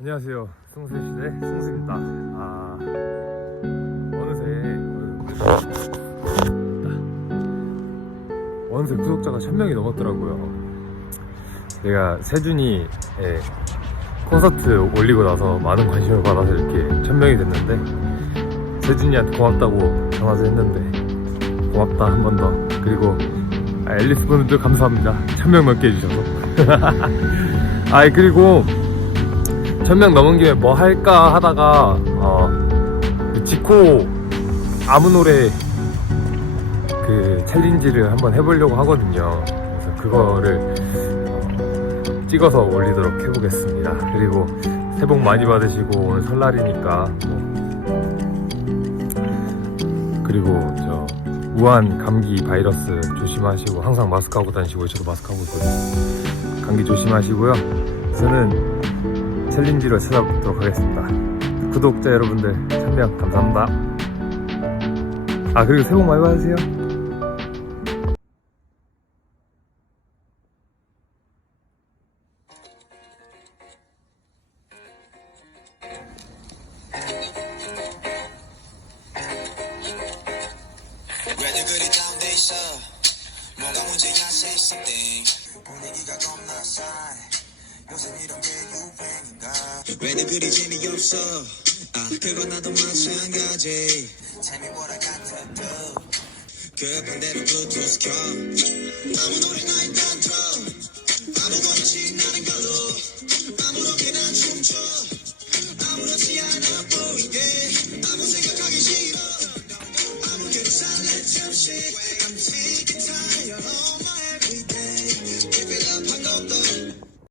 안녕하세요. 승수시대 승수입니다. 아 어느새 어느새 구독자가 1000명이 넘었더라고요. 내가 세준이 예, 콘서트 올리고 나서 많은 관심을 받아서 이렇게 1000명이 됐는데 세준이한테 고맙다고 전화도 했는데 고맙다 한 번 더 그리고 아, 앨리스 분들 감사합니다 1000명 넘게 해주셔서 아 그리고 1000명 넘은 김에 뭐 할까 하다가 어, 그 지코 아무 노래 그 챌린지를 한번 해보려고 하거든요. 그래서 그거를 어, 찍어서 올리도록 해보겠습니다. 그리고 새해 복 많이 받으시고 오늘 설날이니까 뭐. 그리고 저 우한 감기 바이러스 조심하시고 항상 마스크 하고 다니시고 저도 마스크 하고 있거든요. 감기 조심하시고요. 저는 챌린지로 찾아뵙도록 하겠습니다. 구독자 여러분들 참여 감사합니다. 아 그리고 새해 복 많이 받으세요. something 분위기가 겁나 싸해. 요즘 이런 게 왜들 그리 재미없어? 아 그건 나도 마찬가지. 재미보라 같은 듯그 반대로 블루투스 켜. 아무 노래나 일단 틀어 아무거나 신나는 걸로. 아무렇게나 춤춰. 아무렇지 않아 보이게. 아무 생각하기 싫어. 아무 괴로살래 잠시 I'm